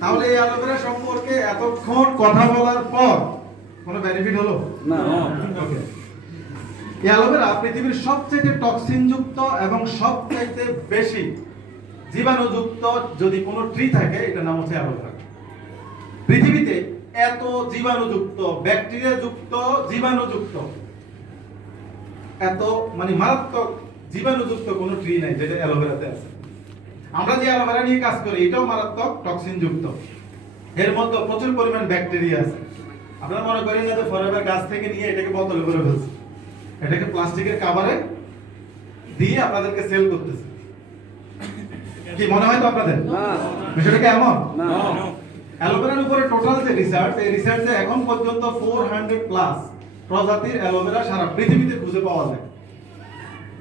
তাহলে এই অ্যালোভেরা সম্পর্কে এতক্ষণ কথা বলার পর কোনো বেনিফিট হলো না। ওকে। এই অ্যালোভেরা পৃথিবীর সবচেয়ে টক্সিনযুক্ত এবং সবচেয়ে বেশি জীবাণুযুক্ত যদি কোনো ট্রি থাকে এটা নাম হচ্ছে অ্যালোভেরা। পৃথিবীতে এত জীবাণুযুক্ত, ব্যাকটেরিয়াযুক্ত, জীবাণুযুক্ত, এত মানে মারাত্মক জীবাণুযুক্ত কোনো ট্রি নাই যেটা অ্যালোভেরাতে আছে। আমরা যে অ্যালোভেরা নিয়ে কাজ করি এটাও মারাত্মক টক্সিনযুক্ত। এর মধ্যে প্রচুর পরিমাণ ব্যাকটেরিয়া আছে। আপনারা মনে করেন না যে ফরএভার গাছ থেকে নিয়ে এটাকে বোতলে ভরে ফেলছে, এটাকে প্লাস্টিকের কভারে দিয়ে আপনাদেরকে সেল করতেছে। কি মনে হয় তো আপনাদের? বিষয়টা কি এমন? অ্যালোভেরার উপরে টোটাল যে রিসার্চ, এই রিসার্চে এখন পর্যন্ত 400 প্লাস প্রজাতির অ্যালোভেরা সারা পৃথিবীতে খুঁজে পাওয়া যায়।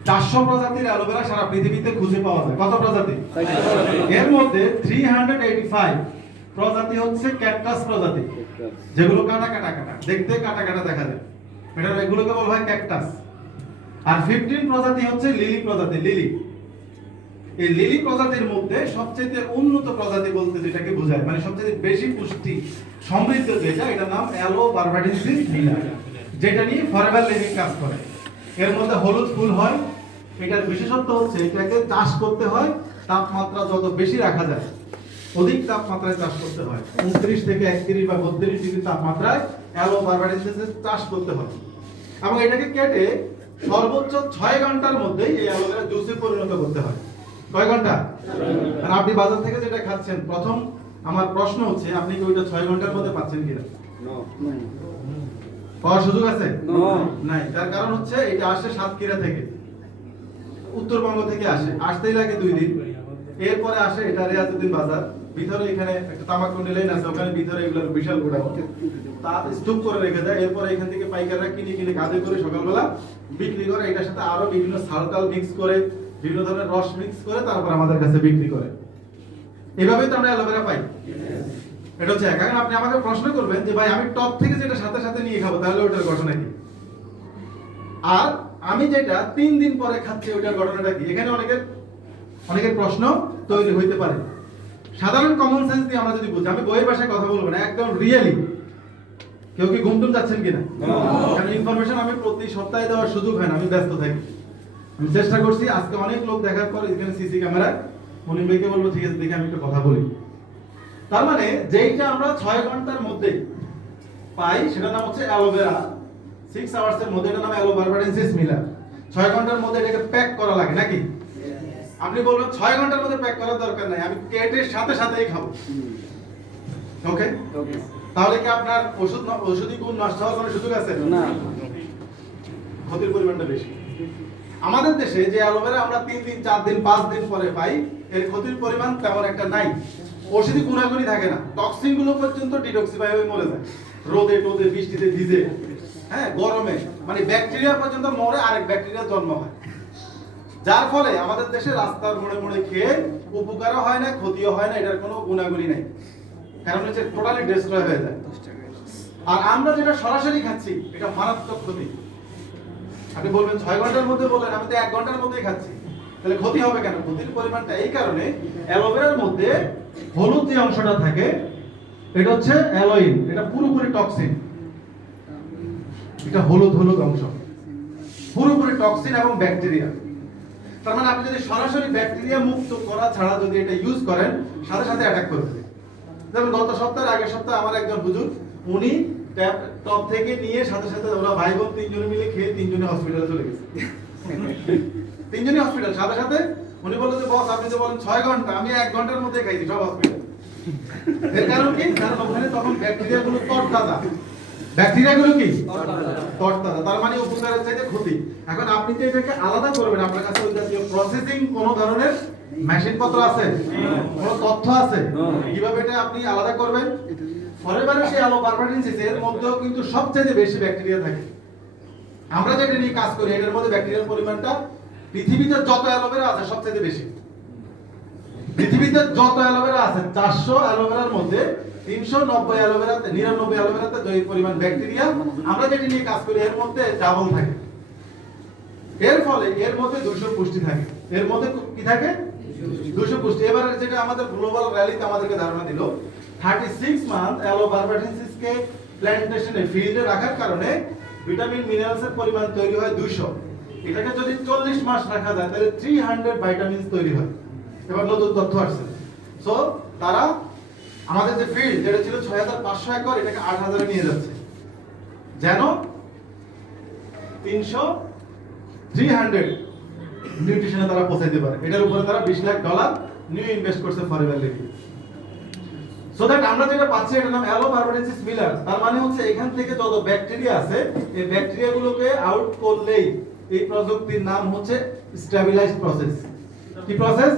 400 প্রজাতির অ্যালোভেরা সারা পৃথিবীতে খুঁজে পাওয়া যায়। কত প্রজাতি? এর মধ্যে 385 প্রজাতি হচ্ছে ক্যাকটাস প্রজাতি, যেগুলো কাটা কাটা কাটা দেখতে কাটা কাটা দেখা যায়, এটা এগুলোকে বলা হয় ক্যাকটাস। আর 15 প্রজাতি হচ্ছে লিলি প্রজাতি। লিলি, এই লিলি প্রজাতির মধ্যে সবচেয়ে উন্নত প্রজাতি বলতে যেটাকে বোঝায়, মানে সবচেয়ে বেশি পুষ্টি সমৃদ্ধ যেটা, এটার নাম অ্যালোবারবাডেন্সিস মিলা, যেটা নিয়ে ফরএভার লিভিং কাজ করে। এর মধ্যে হলুদ ফুল হয়। এটার বিশেষত্ব হচ্ছে এটাকে চাষ করতে হয় তাপমাত্রা যত বেশি রাখা যায়, অধিক তাপমাত্রায় চাষ করতে হয়। 29 থেকে 31 বা 32 ডিগ্রি তাপমাত্রায় অ্যালোবারবাডেন্সিস চাষ করতে হয়। এবং এটাকে কেটে সর্বোচ্চ 6 ঘন্টার মধ্যেই এই অ্যালোভেরা জুসে পরিণত করতে হয়। কয় ঘন্টা? আর আপনি বাজার থেকে যেটা খাচ্ছেন, প্রথম আমার প্রশ্ন হচ্ছে আপনি কি ওইটা 6 ঘন্টার মধ্যে পাচ্ছেন কিনা? পাওয়ার সুযোগ আছে? নাই। তার কারণ হচ্ছে এটা আসে সাতক্ষীরা থেকে, উত্তরবঙ্গ থেকে আসে, আসতেই লাগে 2 দিন। এরপরে আসে এটা রিয়াজউদ্দিন বাজার, ভিতরে এখানে একটা তামাককুন্ডি লাইন আছে, ওখানে ভিতরে এগুলোর বিশাল গোডাউন, তা স্টক করে রেখে দেয়। এরপরে এখান থেকে পাইকাররা কিনে কিনে কাঁধে করে সকালবেলা বিক্রি করে। এটার সাথে আরো বিভিন্ন সালটাল মিক্স করে, বিভিন্ন ধরনের রস মিক্স করে তারপর আমাদের কাছে বিক্রি করে। এভাবেই তো আমরা অ্যালোভেরা পাই। এটা হচ্ছে এক। এখন আপনি আমাকে প্রশ্ন করবেন যে ভাই আমি টপ থেকে যেটা সাথে সাথে নিয়ে খাবো, তাহলে ওটার ঘটনা কি? আর আমি যেটা 3 দিন পরে খাচ্ছি ওটার ঘটনাটা কি? এখানে অনেকের প্রশ্ন তৈরি হইতে পারে। সাধারণ কমন সেন্স দিয়ে আমরা যদি বুঝি, আমি বইয়ের ভাষায় কথা বলবো না, একদম রিয়েলি। কেউ কি ঘুমটুম যাচ্ছেন কিনা? কারণ ইনফরমেশন আমি প্রতি সপ্তাহে দেওয়ার সুযোগ হয় না, আমি ব্যস্ত থাকি। আমি চেষ্টা করছি আজকে অনেক লোক দেখার পর এখানে সিসি ক্যামেরা, মনির ভাইকে বলবো ঠিক আছে দেখে আমি একটু কথা বলি। তার মানে যেইটা আমরা 6 ঘন্টার মধ্যে পাই সেটার নাম হচ্ছে অ্যালোভেরা। 6 আওয়ার্স এর মধ্যে, এটার নাম অ্যালোবারবাডেন্সিস মিলা। 6 ঘন্টার মধ্যে এটাকে প্যাক করা লাগে নাকি? আপনি বলবেন 6 ঘন্টার মধ্যে প্যাক করার দরকার নাই, আমি কেটে সাথে সাথেই খাবো। ওকে, তাহলে কি আপনার ওষুধি গুণ নষ্ট হওয়ার কোনো সুযোগ আছে? না। ক্ষতির পরিমাণটা বেশি। আমাদের দেশে যে অ্যালোভেরা আমরা 3 দিন 4 দিন 5 দিন পরে পাই, এর ক্ষতির পরিমাণ তেমন একটা নাই। ওষুধি গুণাগুণই থাকে না, টক্সিন গুলো পর্যন্ত ডিটক্সিফাই হয়ে মরে যায় রোদে টোদে বৃষ্টিতে ভিজে, হ্যাঁ গরমে, মানে ব্যাকটেরিয়া পর্যন্ত মরে, আরেক ব্যাকটেরিয়া জন্ম হয়। যার ফলে আমাদের দেশে রাস্তার মোড়ে মোড়ে খেয়ে উপকারও হয় না, ক্ষতিও হয় না, এটার কোনো গুণাগুণই নাই। কারণ হচ্ছে টোটালি ডিস্ট্রয় হয়ে যায়। আর আমরা যেটা সরাসরি খাচ্ছি এটা মারাত্মক ক্ষতি। আপনি বলবেন 6 ঘন্টার মধ্যে, বলেন আমি তো 1 ঘন্টার মধ্যেই খাচ্ছি, তাহলে ক্ষতি হবে কেন? ক্ষতির পরিমাণটা এই কারণে, অ্যালোভেরার মধ্যে হলুদ যে অংশটা থাকে এটা হচ্ছে অ্যালোইন, এটা পুরোপুরি টক্সিন। এটা হলুদ হলুদ অংশ পুরোপুরি টক্সিন এবং ব্যাকটেরিয়া। তার মানে আপনি যদি সরাসরি ব্যাকটেরিয়া মুক্ত করা ছাড়া যদি এটা ইউজ করেন, সাথে সাথে অ্যাটাক করবে। যেমন গত সপ্তাহের আগের সপ্তাহে আমার একজন হুজুর, উনি টপ থেকে নিয়ে সাথে সাথে ওরা ভাই বোন 3 জনে মিলে খেয়ে 3 জনে হসপিটালে চলে গেছে। 3 জনই হসপিটাল। সাথে সাথে উনি বলল যে বস আপনি তো বলেন 6 ঘন্টা, আমি 1 ঘন্টার মধ্যে খাইছি, সব হসপিটাল। এর কারণ কি? কারণ ওখানে তখন ব্যাকটেরিয়াগুলো তরতাজা। ব্যাকটেরিয়াগুলো কি? তরতাজা। তার মানে উপকারের চাইতে ক্ষতি। এখন আপনি যে এটাকে আলাদা করবেন, আপনার কাছে ওই জাতীয় প্রসেসিং কোন ধরনের মেশিন পত্র আছে? কোন তথ্য আছে কিভাবে এটা আপনি আলাদা করবেন? ফরএভার সেই অ্যালোবারবাডেন্সিস এর মধ্যেও কিন্তু সবচেয়ে বেশি ব্যাকটেরিয়া থাকে। আমরা যেটা নিয়ে কাজ করি এটার মধ্যে ব্যাকটেরিয়ার পরিমাণটা পৃথিবীতে যত অ্যালোভেরা আছে সবচেয়ে বেশি। পৃথিবীতে যত অ্যালোভেরা আছে 400 অ্যালোভেরার মধ্যে 390 অ্যালোভেরাতে 99 অ্যালোভেরাতে যে পরিমাণ ব্যাকটেরিয়া আমরা যেটা নিয়ে কাজ করি এর মধ্যে ডাবল থাকে। এর ফলে এর মধ্যে 200 পুষ্টি থাকে। এর মধ্যে কি থাকে? 265। এবারে যেটা আমাদের গ্লোবাল র্যালিতে আমাদেরকে ধারণা দিল 36 মান্থ অ্যালোবারবাটেন্সিসকে প্ল্যান্টেশনে ফিল্ডে রাখার কারণে ভিটামিন মিনারেলসের পরিমাণ তৈরি হয় 200। এটাকে যদি 40 মাস রাখা যায় তাহলে 300 ভাইটামিনস তৈরি হয়। এবার নতুন তথ্য আসছে, সো তারা আমাদের যে ফিল্ড যেটা ছিল 6500 একর এটাকে 8000 এ নিয়ে যাচ্ছে, যেন 300 নিউট্রিশনে তারা পৌঁছাইতে পারে। এটার উপরে তারা $20 লাখ নিউ ইনভেস্ট করছে ফরএভার লিভি। সো দ্যাট আমরা যেটা পাচ্ছি এটার নাম অ্যালোবারবাটেন্সিস মিলার। তার মানে হচ্ছে এখান থেকে যত ব্যাকটেরিয়া আছে এই ব্যাকটেরিয়াগুলোকে আউট করলেই এই প্রযুক্তির নাম হচ্ছে স্টেবিলাইজড প্রসেস। কি প্রসেস?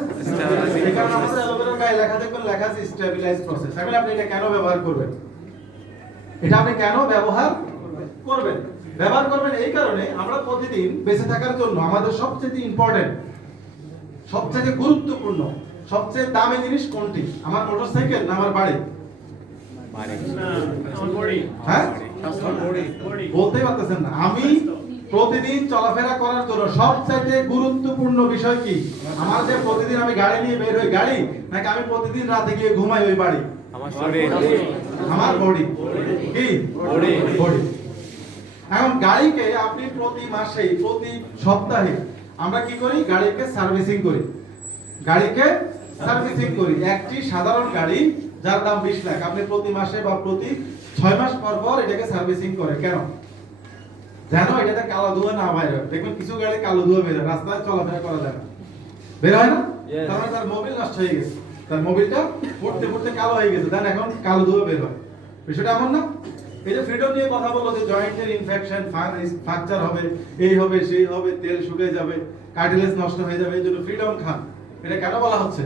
এখানে আমাদের অ্যালোভেরার গায়ে লেখা দেখবেন, লেখা আছে স্টেবিলাইজড প্রসেস। এখন আপনি এটা কেন ব্যবহার করবেন? এটা আপনি কেন ব্যবহার করবেন? ব্যবহার করবেন এই কারণে আমরা প্রতিদিন বেঁচে থাকার জন্য আমাদের সবচেয়ে ইম্পর্টেন্ট, সবচেয়ে গুরুত্বপূর্ণ, সবচেয়ে দামি জিনিস কোনটি? আমার মোটরসাইকেল না আমার বাড়ি? হ্যাঁ, বলতেই পারতেছেন না। আমি প্রতিদিন চলাফেরা করার জন্য সবচেয়ে গুরুত্বপূর্ণ বিষয় কি? আমার যে প্রতিদিন আমি গাড়ি নিয়ে বের হই, গাড়ি, নাকি আমি প্রতিদিন রাতে গিয়ে ঘুমাই ওই বাড়ি? আমার বডি। কি বডি? এখন গাড়িকে আপনি প্রতি মাসে, প্রতি সপ্তাহে আমরা কি করি? গাড়িকে সার্ভিসিং করি। গাড়িকে সার্ভিসিং করি। একটি সাধারণ গাড়ি যার দাম 20 লাখ আপনি প্রতি মাসে বা প্রতি 6 মাস পর পর এটাকে সার্ভিসিং করে। কেন? যেন এটাতে কালো ধোঁয়া না বাইরে হয়। দেখুন কিছু গাড়ি কালো ধোঁয়া বের হয়, রাস্তায় চলাফেরা করা যায় না, বের হয় না? তার মানে তার মোবিল নষ্ট হয়ে গেছে, তার মোবিলটা ফুটতে ফুটতে কালো হয়ে গেছে, দেন এখন কালো ধোঁয়া বের হয়। বিষয়টা এমন না? এই যে ফ্রিডম নিয়ে কথা বললো যে জয়েন্টের ইনফেকশন, ফ্র্যাকচার হবে, এই হবে সেই হবে, তেল শুকিয়ে যাবে, কার্টিলেজ নষ্ট হয়ে যাবে, এই জন্য ফ্রিডম খান। এটা কেন বলা হচ্ছে?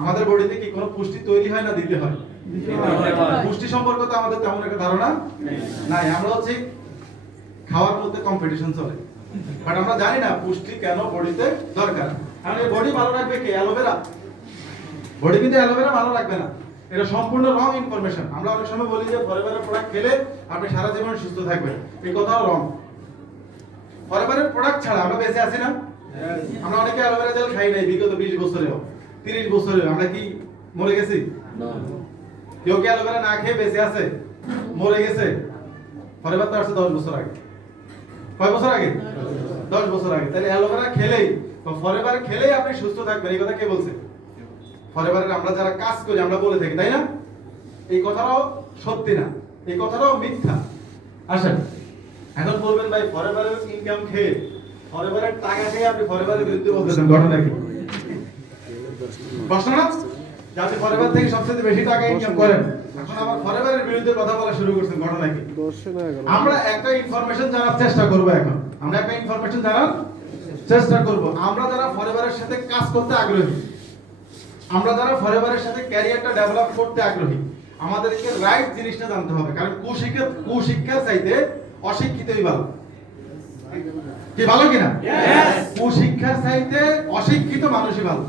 আমাদের বডিতে কি কোনো পুষ্টি তৈরি হয় না দিতে হয়? পুষ্টি সম্পর্কে তো আমাদের তেমন একটা ধারণা নাই। আমরা হচ্ছে খাওয়ার মধ্যে কম্পিটিশন চলে, বাট আমরা জানি না পুষ্টি কেন বডিতে দরকার। কারণ এই বডি ভালো রাখবে কে? অ্যালোভেরা। বডি কিন্তু অ্যালোভেরা ভালো রাখবে না। এটা সম্পূর্ণ রং ইনফরমেশন। আমরা অনেক সময় বলি যে ফরএভারের প্রোডাক্ট খেলে আপনি সারা জীবন সুস্থ থাকবেন, এই কথাও রং। ফরএভারের প্রোডাক্ট ছাড়া আমরা বেঁচে আছি না? আমরা অনেকে অ্যালোভেরা জেল খাই নাই বিগত 20 বছরেও, 30 বছরেও। আমরা কি মরে গেছি? কেউ কি অ্যালোভেরা না খেয়ে বেঁচে আছে? মরে গেছে? ফরএভার তো আসছে 10 বছর আগে। কয় বছর আগে? 10 বছর আগে। তাহলে অ্যালোভেরা খেলেই বা ফরএভার খেলেই আপনি সুস্থ থাকবেন, এই কথা কে বলছে? ফরএভারের আমরা যারা কাজ করি আমরা বলে থাকি, তাই না? এই কথাটাও সত্যি না, এই কথাটাও মিথ্যা। আসেন এখন বলবেন ভাই ফরএভারের ইনকাম খেয়ে, ফরএভারের টাকা খেয়ে আপনি ফরএভারের বিরুদ্ধে বলতেছেন, ঘটনা কি? প্রশ্ন না যে আপনি ফরএভার থেকে সবচেয়ে বেশি টাকা ইনকাম করেন, এখন আবার ফরএভারের বিরুদ্ধে কথা বলা শুরু করছেন, ঘটনা কি? আমরা একটা ইনফরমেশন জানার চেষ্টা করব। এখন আমরা একটা ইনফরমেশন জানার চেষ্টা করব। আমরা যারা ফরএভারের সাথে কাজ করতে আগ্রহী, আমরা যারা ফরএভারের সাথে ক্যারিয়ারটা ডেভেলপ করতে আগ্রহী, আমাদেরকে রাইট জিনিসটা জানতে হবে। কারণ কুশিক্ষার চাইতে অশিক্ষিতই ভালো। কি ভালো কিনা? কুশিক্ষার চাইতে অশিক্ষিত মানুষই ভালো।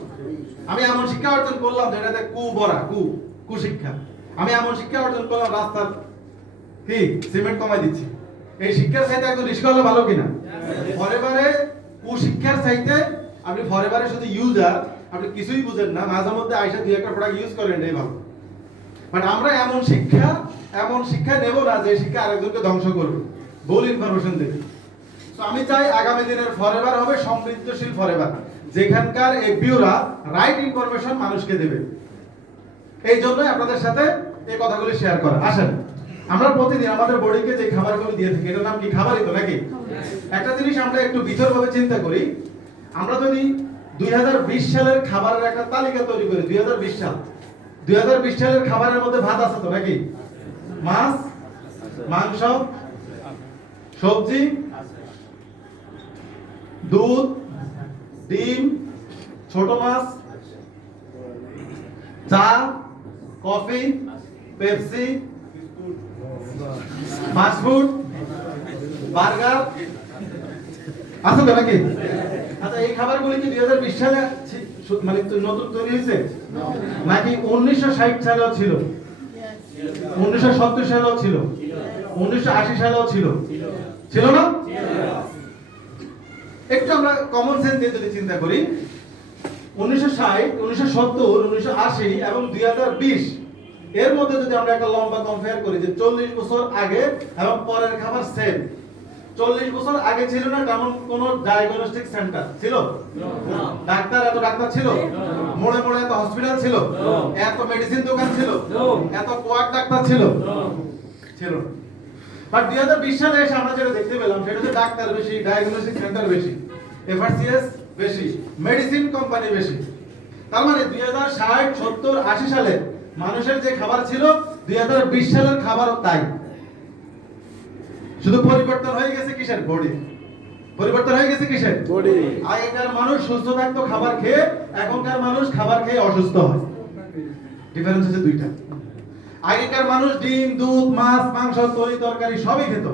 আমি এমন শিক্ষা অর্জন করলাম যেটাতে কুশিক্ষা। আমি এমন শিক্ষা অর্জন করলাম রাস্তার কি সিমেন্ট কমাই দিচ্ছি। এই শিক্ষার চাইতে একজন রিস্কা হলে ভালো কিনা? ফরএভারে কুশিক্ষার চাইতে আপনি ফরএভারে শুধু ইউজার, আপনি কিছুই বুঝেন না, মাঝে মধ্যে আইসা দুই একটা প্রোডাক্ট ইউজ করেন, এই ভালো। বাট আমরা এমন শিক্ষা নেব না যে শিক্ষা আরেকজনকে ধ্বংস করবে, ভুল ইনফরমেশন দেবে। তো আমি চাই আগামী দিনের ফরএভার হবে সমৃদ্ধশীল ফরএভার, যেখানকার এফবিওরা রাইট ইনফরমেশন মানুষকে দেবে। এই জন্যই আপনাদের সাথে এই কথাগুলি শেয়ার করা। আসেন আমরা প্রতিদিন আমাদের বডিকে যে খাবারগুলো দিয়ে থাকি, এটার নাম কি? খাবারই তো, নাকি? একটা জিনিস আমরা একটু বিতরভাবে চিন্তা করি। আমরা যদি 2020 সালের খাবারের একটা তালিকা তৈরি করি, 2020 সালের খাবারের মধ্যে ভাত আছে তো, নাকি? মাছ, মাংস, সবজি, দুধ, ডিম, ছোট মাছ, চা, কফি, পেপসি, ফাস্টফুড, বার্গার আছে তো, নাকি? আচ্ছা এই খাবারগুলি কি 2020 সালে মানে নতুন তৈরি হয়েছে, নাকি 1960 সালেও ছিল, 1970 সালেও ছিল, 1980 সালেও ছিল? ছিল না? একটু আমরা কমন সেন্স দিয়ে যদি চিন্তা করি, 1960, 1970, 1980 এবং 2020 এর মধ্যে যদি আমরা একটা লম্বা কম্পেয়ার করি যে 40 বছর আগে এবং পরের খাবার সেম। 40 বছর আগে ছিল না তেমন কোন ডায়াগনস্টিক সেন্টার ছিল? ডাক্তার এত ডাক্তার ছিল? মোড়ে মোড়ে এত হসপিটাল ছিল? এত মেডিসিন দোকান ছিল? এত কোয়াক ডাক্তার ছিল? ছিল। বাট 2020 সালে এসে আমরা যেটা দেখতে পেলাম সেটা হচ্ছে ডাক্তার বেশি, ডায়াগনস্টিক সেন্টার বেশি, এফআরসিএস বেশি, মেডিসিন কোম্পানি বেশি। তার মানে 2060, 70, 80 সালে মানুষের যে খাবার ছিল 2020 সালের খাবারও তাই। শুধু পরিবর্তন হয়ে গেছে কিসের? বডি। পরিবর্তন হয়ে গেছে কিসের? বডি। আগেকার মানুষ সুস্থ থাকতো খাবার খেয়ে, এখনকার মানুষ খাবার খেয়ে অসুস্থ হয়। ডিফারেন্স হচ্ছে দুইটা। আগেকার মানুষ ডিম, দুধ, মাছ, মাংস, তরি তরকারি সবই খেত।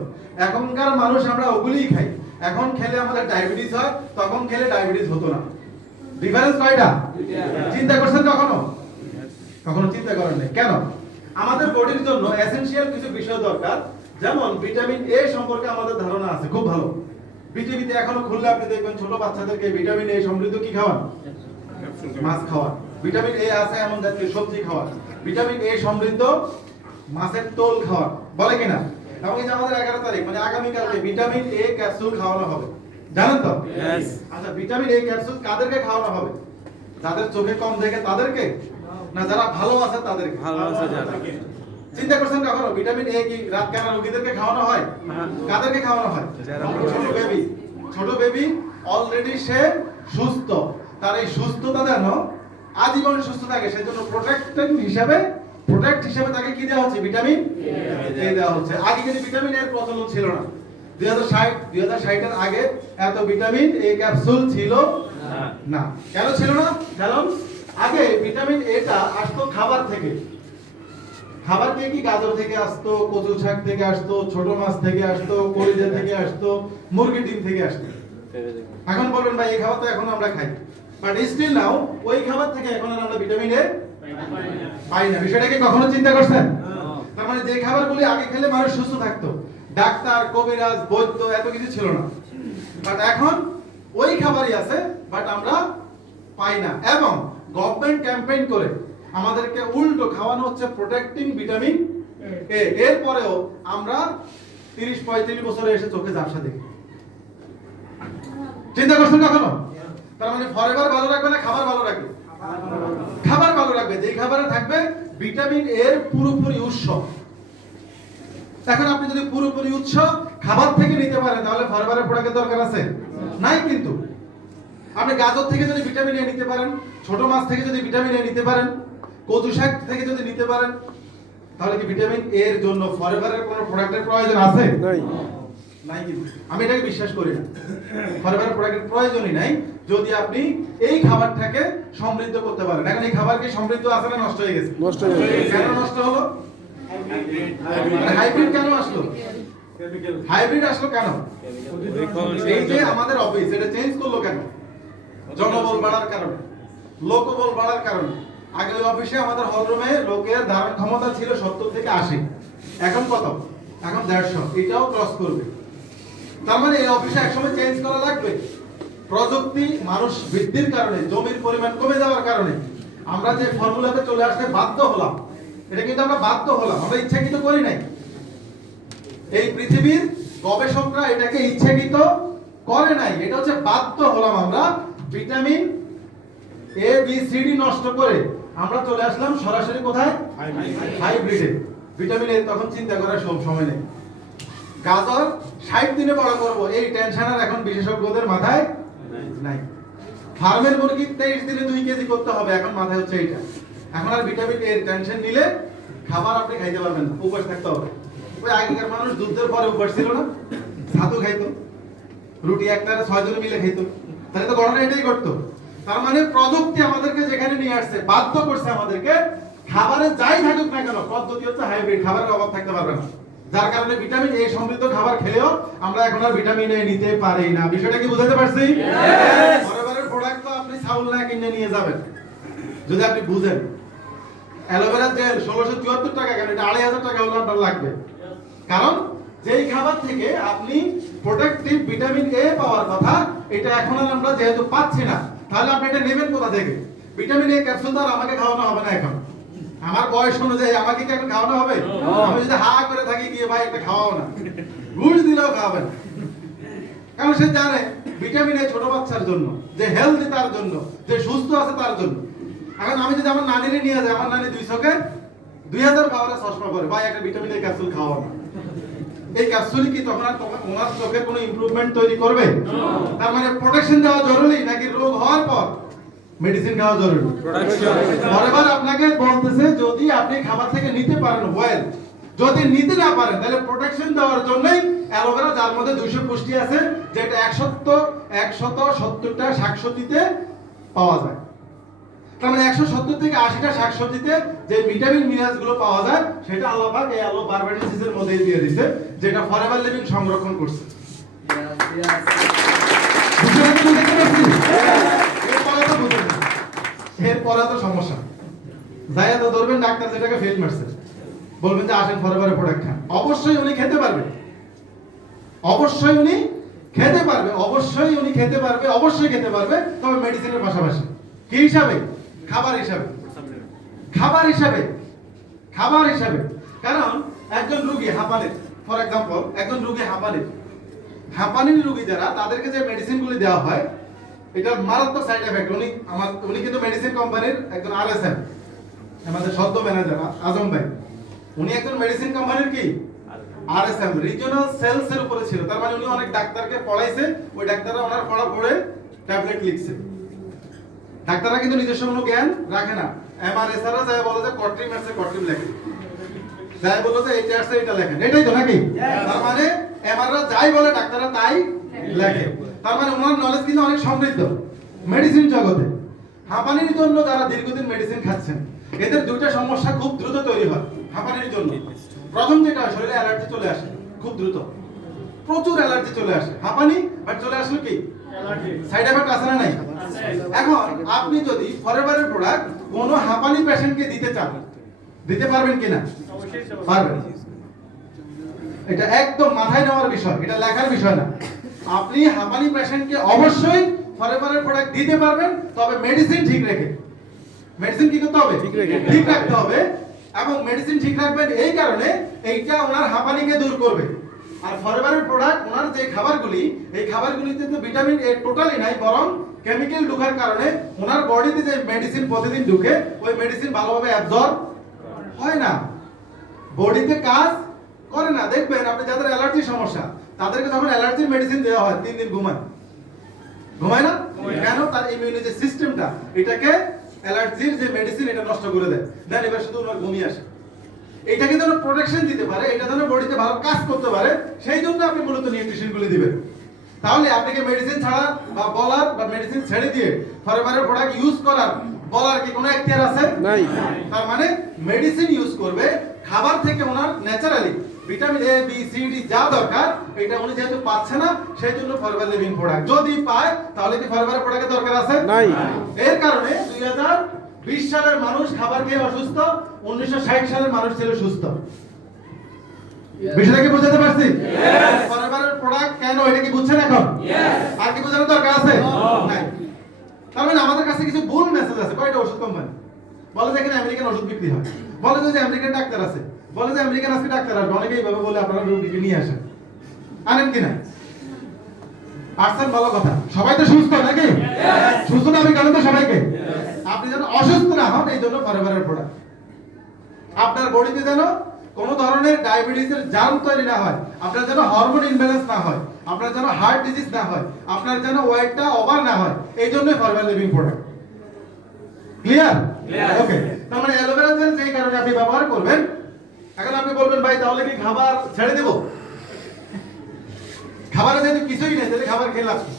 এখনকার মানুষ আমরা ওগুলিই খাই। এখন খেলে আমাদের ডায়াবেটিস হয়, তখন খেলে ডায়াবেটিস হতো না। ডিফারেন্স কয়টা? চিন্তা করছেন কখনো? কখনো চিন্তা করেন নাই। কেন? আমাদের বডির জন্য এসেনশিয়াল কিছু বিষয় দরকার। যেমন ভিটামিন এ সম্পর্কে আমাদের ধারণা আছে খুব ভালো। পৃথিবীতে এখনো খুললে আপনি দেখবেন ছোট বাচ্চাদেরকে ভিটামিন এ সমৃদ্ধ কি খাওয়ান? মাছ খাওয়ান। ভিটামিন এ আছে এমন জাতীয় সবজি খাওয়ান। ভিটামিন এ সমৃদ্ধ মাছের তোল খাওয়ান, বলে কিনা? এবং এই যে আমাদের 11 তারিখ মানে আগামীকালকে ভিটামিন এ ক্যাপসুল খাওয়ানো হবে, জানেন তো? আচ্ছা, ভিটামিন এ ক্যাপসুল কাদেরকে খাওয়ানো হবে? যাদের চোখে কম দেখে তাদেরকে, না যারা ভালো আছে তাদেরকে? ভালো আছে যাদেরকে। চিন্তা করছেন কখনো ভিটামিন এ কি রাত কানা রোগীদেরকে খাওয়ানো হয়? কাদেরকে খাওয়ানো হয়? ছোট বেবি। ছোট বেবি অলরেডি সে সুস্থ, তার এই সুস্থতা যেন আজীবন সুস্থ থাকে সেজন্য প্রোটেক্ট হিসেবে তাকে কি দেওয়া হচ্ছে? ভিটামিন এ দেওয়া হচ্ছে। আগে কিন্তু ভিটামিন এর প্রচলন ছিল না। 2060 এর আগে এত ভিটামিন এ ক্যাপসুল ছিল না। কেন ছিল না? কারণ আগে ভিটামিন এটা আসতো খাবার থেকে। খাবার থেকে কি? গাজর থেকে আসতো, কচু শাক থেকে আসতো, ছোট মাছ থেকে আসতো, কলিজা থেকে আসতো, মুরগির ডিম থেকে আসতো। এখন বলবেন ভাই এই খাবার তো এখন আমরা খাই, বাট স্টিল নাও ওই খাবার থেকে এখন আর আমরা ভিটামিন এ পাই না। বিষয়টা কি কখনো চিন্তা করছেন? তার মানে যে খাবারগুলি আগে খেলে মানুষ সুস্থ থাকতো, ডাক্তার, কবিরাজ, বৈদ্য এত কিছু ছিল না, বাট এখন ওই খাবারই আছে বাট আমরা পাই না। এবং গভর্নমেন্ট ক্যাম্পেইন করে আমাদেরকে উল্টো খাওয়ানো হচ্ছে প্রোটেক্টিং ভিটামিন এ। এরপরেও আমরা 30-35 বছরে এসে চোখে ঝাপসা দেখি। চিন্তা করছেন কখনো? তার মানে ফরএভার ভালো রাখবে না খাবার ভালো রাখবে? খাবার ভালো রাখবে যেই খাবারে থাকবে ভিটামিন এর পুরোপুরি উৎস। এখন আপনি যদি পুরোপুরি উৎস খাবার থেকে নিতে পারেন তাহলে ফরএভারের প্রোডাক্টের দরকার আছে নাই। কিন্তু আপনি গাজর থেকে যদি ভিটামিন এ নিতে পারেন, ছোট মাছ থেকে যদি ভিটামিন এ নিতে পারেন, কচু শাক থেকে যদি নিতে পারেন, তাহলে কি ভিটামিন এ এর জন্য ফরএভারের কোনো প্রোডাক্টের প্রয়োজন আছে? নাই। কিন্তু আমি এটাকে বিশ্বাস করি না। ফরএভারের প্রোডাক্টের প্রয়োজনই নাই যদি আপনি এই খাবারটাকে সমৃদ্ধ করতে পারেন। এখন এই খাবার কি সমৃদ্ধ আছে না নষ্ট হয়ে গেছে? নষ্ট হয়ে গেছে। কেন নষ্ট হলো? হাইব্রিড কেন আসলো? হাইব্রিড আসলো কেন? এই যে আমাদের অফিস এটা চেঞ্জ করলো কেন? জনবল বাড়ার কারণে, লোকবল বাড়ার কারণে। আগে ওই অফিসে আমাদের হলরুমে লোকের ধারণ ক্ষমতা ছিল 70 থেকে 80, এখন কত? এখন 150, এটাও ক্রস করবে। তার মানে এই অফিসে একসময় চেঞ্জ করা লাগবে। প্রযুক্তি মানুষ বৃদ্ধির কারণে, জমির পরিমাণ কমে যাওয়ার কারণে আমরা যে ফর্মুলাতে চলে আসতে বাধ্য হলাম। এটা কিন্তু আমরা বাধ্য হলাম, আমরা ইচ্ছাকৃত করি নাই। এই পৃথিবীর গবেষকরা এটাকে ইচ্ছাকৃত করে নাই, এটা হচ্ছে বাধ্য হলাম আমরা। Vitamin A B C D নষ্ট করে আমরা চলে আসলাম সরাসরি কোথায়? হাইব্রিডে। ভিটামিন এ তখন চিন্তা করার সময় নেই। গাজর 60 দিনে বড় করব এই টেনশন আর এখন বিশেষজ্ঞদের মাথায় নাই। ফার্মের মুরগি 23 দিনে 2 কেজি করতে হবে, এখন মাথায় হচ্ছে এইটা। এখন আর ভিটামিন এর টেনশন নিলে খাবার আপনি খাইতে পারবেন না, উপবাস থাকতে হবে। ওই আগেকার মানুষ যুদ্ধের পরে উপবাস ছিল না, ছাতু খাইতো, রুটি একটারে 6 জন মিলে খাইতো, তাহলে তো ঘটনা এটাই করতো। তার মানে প্রযুক্তি আমাদেরকে যেখানে নিয়ে আসছে বাধ্য করছে আমাদেরকে খাবারে যাই থাকুক না কেন পদ্ধতি হচ্ছে হাইব্রিড, খাবারের অভাব থাকতে পারবে না। যার কারণে ভিটামিন এ সমৃদ্ধ খাবার খেলেও আমরা এখন আর ভিটামিন এ নিতে পারি না। বিষয়টা কি বুঝাতে পারছি? ফরএভারের প্রোডাক্ট তো আপনি চাউল না কিনে নিয়ে যাবেন যদি আপনি বুঝেন। অ্যালোভেরা জেল 1674 টাকা, কেন এটা 2500 টাকা হলে আপনার লাগবে। কারণ যেই খাবার থেকে আপনি প্রোটেক্টিভ ভিটামিন এ পাওয়ার কথা এটা এখন আর আমরা যেহেতু পাচ্ছি না, তাহলে আপনি এটা নেবেন কোথা থেকে? ভিটামিন এ ক্যাপসুল তো আর আমাকে খাওয়ানো হবে না এখন। আমার বয়স অনুযায়ী আমাকে কি এখন খাওয়ানো হবে? আমি যদি হা করে থাকি গিয়ে ভাই একটা খাওয়াও না, ঘুষ দিলেও খাওয়াবে না। কারণ সে জানে ভিটামিন এ ছোট বাচ্চার জন্য, যে হেলদি তার জন্য, যে সুস্থ আছে তার জন্য। এখন আমি যদি আমার নানিরে নিয়ে যাই, আমার নানি 2 চোখে 2000 পাওয়ারের চশমা পরে, ভাই একটা ভিটামিন এ ক্যাপসুল খাওয়াও না। এই ক্যাপসুল কি তখন আর ওনার চোখের কোনো ইমপ্রুভমেন্ট তৈরি করবে? তার মানে প্রোটেকশন দেওয়া জরুরি নাকি রোগ হওয়ার পর মেডিসিন খাওয়া জরুরি? বারবার আপনাকে বলতেছে যদি আপনি খাবার থেকে নিতে পারেন ওয়েল, যদি নিতে না পারেন তাহলে প্রোটেকশন দেওয়ার জন্যই অ্যালোভেরা, যার মধ্যে 200 পুষ্টি আছে, যেটা 170টা শাকসবজিতে পাওয়া যায়। তার মানে 170 থেকে 80টা শাকসবজিতে যে ভিটামিন মিনারেলস গুলো পাওয়া যায়, সেটা আল্লাহ পাক এই আলো বারবারিসিসের মধ্যে দিয়ে দিয়েছে, যেটা ফরএভার লিভিং সংরক্ষণ করছে। এরপরে তো সমস্যা, যাইয়া তো ধরবেন ডাক্তার যেটাকে ফেল মারছে, বলবেন যে আসেন ফরএভারের প্রোডাক্ট খান। অবশ্যই উনি খেতে পারবে, অবশ্যই উনি খেতে পারবে, অবশ্যই উনি খেতে পারবে, অবশ্যই খেতে পারবে, তবে মেডিসিনের পাশাপাশি। কি হিসাবে? খাবার হিসাবে, খাবার হিসাবে, খাবার হিসাবে। কারণ একজন রোগী হাঁপানির, ফর এক্সাম্পল একজন রোগী হাঁপানির রোগী যারা, তাদেরকে যে মেডিসিনগুলি দেওয়া হয়, এটা মারাত্মক সাইড এফেক্ট। উনি কিন্তু মেডিসিন কোম্পানির একজন আরএসএম, আমাদের সদ্য ম্যানেজার আজম ভাই, উনি একজন মেডিসিন কোম্পানির কি আরএসএম, রিজিওনাল সেলস এর উপরে ছিল। তার মানে উনি অনেক ডাক্তারকে পড়াইছে, ওই ডাক্তাররা ওনার পড়া পড়ে ট্যাবলেট লিখছে। ডাক্তাররা কিন্তু নিজস্ব কোনো জ্ঞান রাখে না। এমআরএসআররা যায় বলে যে কট্রিম আছে, কট্রিম লেখে, যায় বলে যে এটা আছে, এটা লেখেন, এটাই তো নাকি? তার মানে এমআররা যাই বলে ডাক্তাররা তাই লেখে। তার মানে ওনার নলেজ কিন্তু অনেক সমৃদ্ধ মেডিসিন জগতে। হাঁপানির জন্য যারা দীর্ঘদিন মেডিসিন খাচ্ছেন, এদের দুইটা সমস্যা খুব দ্রুত তৈরি হয় হাঁপানির জন্য। প্রথম যেটা, শরীরে অ্যালার্জি চলে আসে খুব দ্রুত, প্রচুর অ্যালার্জি চলে আসে। হাঁপানি বাট চলে আসলে কি সাইড এফেক্ট আছে না নাই? এখন আপনি যদি ফরএভারের প্রোডাক্ট কোন হাঁপানি পেশেন্টকে দিতে চান, দিতে পারবেন কিনা? পারবেন। এটা একদম মাথায় নেওয়ার বিষয়, এটা লেখার বিষয় না। আপনি হাঁপানি পেশেন্টকে অবশ্যই ফরএভারের প্রোডাক্ট দিতে পারবেন, তবে মেডিসিন ঠিক রেখে। মেডিসিন কি করতে হবে? ঠিক রাখতে হবে। এবং মেডিসিন ঠিক রাখবেন এই কারণে, এইটা ওনার হাঁপানিকে দূর করবে। আর ফরএভারের প্রোডাক্ট, ওনার যে খাবারগুলি, এই খাবারগুলিতে তো ভিটামিন এ টোটালি নাই, বরং কেমিক্যাল ঢোকার কারণে ওনার বডিতে যে মেডিসিন প্রতিদিন ঢুকে, ওই মেডিসিন ভালোভাবে অ্যাবজর্ব হয় না, বডিতে কাজ করে না। দেখবেন আপনি যাদের অ্যালার্জির সমস্যা, তাদেরকে যখন অ্যালার্জির মেডিসিন দেওয়া হয় 3 দিন ঘুমায় না কেন? তার ইমিউনিটি সিস্টেমটা এটাকে অ্যালার্জির যে মেডিসিন এটা নষ্ট করে দেয়, দেন এবার শুধু ওনার ঘুমিয়ে আসে। এটাকে যেন প্রোটেকশন দিতে পারে, এটা যেন বডিতে ভালো কাজ করতে পারে, সেই জন্য আপনি মূলত নিউট্রিশনগুলি দিবেন। তাহলে আপনাকে মেডিসিন ছাড়া বা বলার বা মেডিসিন ছেড়ে দিয়ে ফরএভারের প্রোডাক্ট ইউজ করার বলার কি কোনো এখতিয়ার আছে? নাই। তার মানে মেডিসিন ইউজ করবে, খাবার থেকে ওনার naturally vitamin A B C D যা দরকার, এটা উনি যেহেতু পাচ্ছে না, সেই জন্য ফরএভার লিভিং প্রোডাক্ট। যদি পায় তাহলে কি ফরএভারের প্রোডাক্টের দরকার আছে? নাই। এর কারণে 2020 সালের মানুষ খাবার খেয়ে অসুস্থ, 1960 সালের মানুষ ছিল সুস্থ। বিষয়টা কি বুঝাতে পারছি? ফরএভারের প্রোডাক্ট কেন, এটা কি বুঝছেন এখন? আর কি বোঝানোর দরকার আছে? নাই। তার মানে আমাদের কাছে কিছু ভুল মেসেজ আছে। কয়টা ওষুধ কোম্পানি বলে যে এখানে আমেরিকান ওষুধ বিক্রি হয়, বলে যে আমেরিকান ডাক্তার আছে, বলে যে আমেরিকান আজকে ডাক্তার আসবে, অনেকেই এইভাবে বলে আপনারা রোগীকে নিয়ে আসেন, আনেন কিনা? আসছেন, ভালো কথা। সবাই তো সুস্থ নাকি? সুস্থ না, আমি কেন তো সবাইকে। আপনি যেন অসুস্থ না হন, এই জন্য ফরএভারের প্রোডাক্ট। আপনার বডিতে যেন কোন ধরনের ডায়াবেটিসের জার্ম তৈরি না হয়, আপনার যেন হরমোন ইমব্যালেন্স না হয়, আপনার যেন হার্ট ডিজিজ না হয়, আপনার যেন ওয়েটটা ওভার না হয়, এই জন্য ফরএভার লিভিং প্রোডাক্ট। ক্লিয়ার? ওকে। তার মানে অ্যালোভেরা জেল যেই কারণে আপনি ব্যবহার করবেন। এখন আপনি বলবেন ভাই তাহলে কি খাবার ছেড়ে দেব? খাবারে যেহেতু কিছুই নেই, তাহলে খাবার খেয়ে লাভ কি?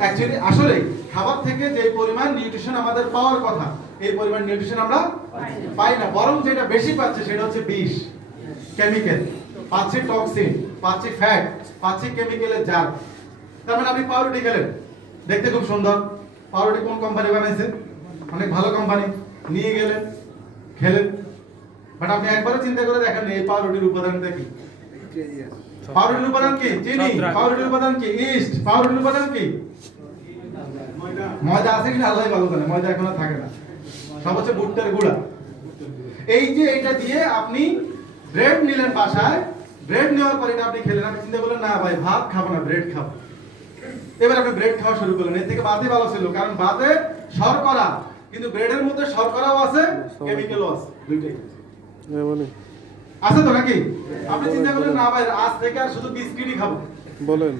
অ্যাকচুয়ালি আসলে খাবার থেকে যে পরিমাণ নিউট্রিশন আমাদের পাওয়ার কথা, এই পরিমাণ নিউট্রিশন আমরা পাই না, বরং যেটা বেশি পাচ্ছে সেটা হচ্ছে বিষ, কেমিক্যাল পাচ্ছি, টক্সিন পাচ্ছি, ফ্যাট পাচ্ছি, কেমিক্যালের জার। তার মানে আপনি পাউরুটি খেলেন, দেখতে খুব সুন্দর, পাউরুটি কোন কোম্পানি বানাইছে? অনেক ভালো কোম্পানি, নিয়ে গেলেন খেলেন, বাট আপনি একবারও চিন্তা করে দেখেন এই পাউরুটির উপাদানটা কি? পাউরুটির উপাদান কি? চিনি। পাউরুটির উপাদান কি? ইস্ট। পাউরুটির উপাদান কি? ময়দা। ময়দা আছে কিনা আল্লাহই ভালো জানে, ময়দা এখন আর থাকে না, সব হচ্ছে ভুট্টার গুঁড়া। এই যে এটা দিয়ে আপনি ব্রেড নিলেন বাসায়, ব্রেড নেওয়ার পরে এটা আপনি খেলেন, আপনি চিন্তা করলেন না ভাই ভাত খাবো না, ব্রেড খাবো। এবার আপনি ব্রেড খাওয়া শুরু করলেন, এর থেকে ভাতই ভালো ছিল, কারণ ভাতে শর্করা, কিন্তু ব্রেডের মধ্যে শর্করাও আছে, কেমিক্যালও আছে, দুইটাই আছে তো নাকি? আপনি চিন্তা করলেন না ভাই আজ থেকে আর শুধু বিস্কিটই খাবো, বলেন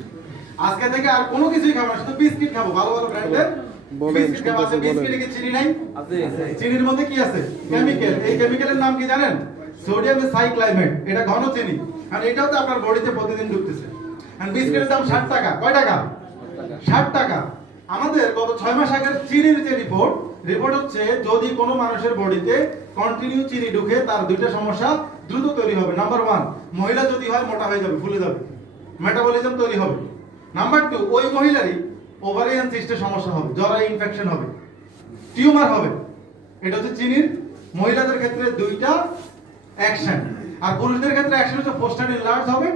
আজকে থেকে আর কোনো কিছুই খাবো না, শুধু বিস্কিট খাবো, ভালো ভালো ব্র্যান্ডের বিস্কিট খাবো। আছে বিস্কিটে কি চিনি নাই? চিনির মধ্যে কি আছে? কেমিক্যাল। এই কেমিক্যালের নাম কি জানেন? সোডিয়াম সাইক্লাইমেট। এটা ঘন চিনি, আর এটাও তো আপনার বডিতে প্রতিদিন ঢুকতেছে। আর বিস্কিটের দাম 60 টাকা। কয় টাকা? 60 টাকা। আমাদের গত 6 মাস আগের চিনির যে রিপোর্ট হচ্ছে, যদি কোনো মানুষের বডিতে কন্টিনিউ চিনি ঢুকে তার দুইটা সমস্যা দ্রুত তৈরি হবে। নাম্বার 1, মহিলা যদি হয় মোটা হয়ে যাবে, ফুলে যাবে, মেটাবলিজম তৈরি হবে। নাম্বার 2, ওই মহিলারই ওভারিয়ান সিস্টের সমস্যা হবে, জরায়ু ইনফেকশন হবে, টিউমার হবে। এটা হচ্ছে চিনির মহিলাদের ক্ষেত্রে দুইটা অ্যাকশন। আর পুরুষদের ক্ষেত্রে অ্যাকশন হচ্ছে পোস্টার এনলার্জ হবে,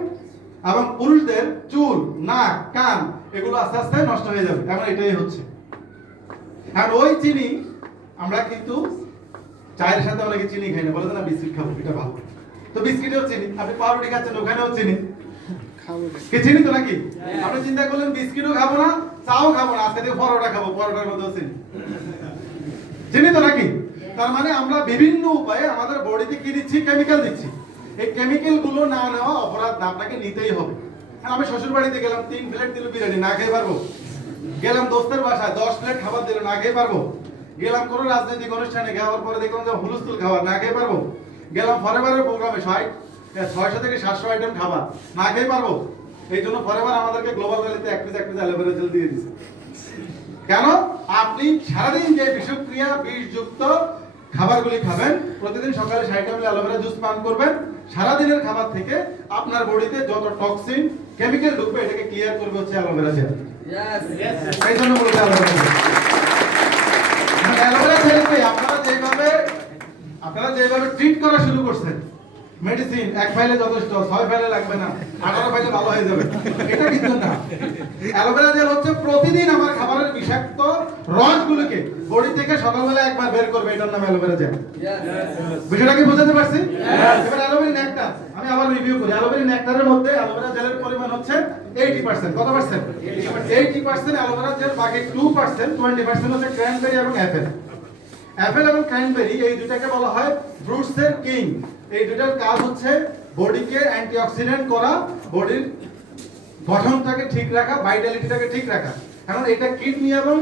এবং পুরুষদের চুল, নাক, কান এগুলো আস্তে আস্তে নষ্ট হয়ে যাবে। এমন এটাই হচ্ছে। আর ওই চিনি আমরা কিন্তু চায়ের সাথে অনেকে চিনি খাই না, বলে না বিস্কিট খাবো, এটা ভালো। তো বিস্কিটেও চিনি, আপনি পাউরুটি খাচ্ছেন ওখানেও চিনি, কি চিনি তো নাকি? আপনি চিন্তা করলেন বিস্কিটও খাবো না, চাও খাবো না, আজকে থেকে পরোটা খাবো, পরোটার মধ্যেও চিনি, চিনি তো নাকি? তার মানে আমরা বিভিন্ন উপায়ে আমাদের বডিতে কি দিচ্ছি? কেমিক্যাল দিচ্ছি। এই কেমিক্যাল গুলো না নেওয়া অপরাধ, আপনাকে নিতেই হবে। আমি শ্বশুর বাড়িতে গেলাম, 3 প্লেট দিল বিরিয়ানি, না খেয়ে পারবো? গেলাম দোস্তের বাসায়, 10 প্লেট খাবার দিল, না খেয়ে পারবো? গেলাম কোনো রাজনৈতিক অনুষ্ঠানে, খাওয়ার পরে দেখলাম যে হুলস্থুল খাবার, না খেয়ে পারবো? গেলাম ফরেভারের প্রোগ্রামে 600 থেকে 700 আইটেম খাবার, না খেয়ে পারবো? এই জন্য ফরেভার আমাদেরকে গ্লোবাল ভ্যালিতে 1 পিস অ্যালোভেরা জেল দিয়ে দিয়েছে। কেন? আপনি সারাদিন যে বিষক্রিয়া বিষযুক্ত খাবারগুলি খাবেন, প্রতিদিন সকালে 60 ml অ্যালোভেরা জুস পান করবেন, সারা দিনের খাবার থেকে আপনার বডিতে যত টক্সিন কেমিক্যাল ঢুকবে এটাকে ক্লিয়ার করবে হচ্ছে অ্যালোভেরা জেল। এই জন্য বলতে অ্যালোভেরা জেল। অ্যালোভেরা জেলকে আপনারা যেভাবে ট্রিট করা শুরু করছেন, মেডিসিন 1 ফাইলে যথেষ্ট, 6 ফাইলে লাগবে না, 18 ফাইলে ভালো হয়ে যাবে, এটা কিন্তু না। অ্যালোভেরা জেল হচ্ছে প্রতিদিন আমার খাবারের বিষাক্ত রসগুলোকে বডি থেকে সকালবেলা একবার বের করবে, এটার নাম অ্যালোভেরা জেল। বিষয়টা কি বুঝতে পারছি? এবার অ্যালোভেরা নেকটার আমি আবার রিভিউ করি। অ্যালোভেরা নেকটারের মধ্যে অ্যালোভেরা জেলের পরিমাণ হচ্ছে 80%। কত পার্সেন্ট? 80% অ্যালোভেরা জেল, বাকি 2% 20% হচ্ছে ক্র্যানবেরি এবং অ্যাপেল। অ্যাপেল এবং ক্র্যানবেরি এই দুটাকে বলা হয় ফ্রুটসের কিং। এই দুটার কাজ হচ্ছে বডিকে অ্যান্টিঅক্সিডেন্ট করা, বডির গঠনটাকে ঠিক রাখা, ভাইটালিটিটাকে ঠিক রাখা। এখন এটা কিডনি এবং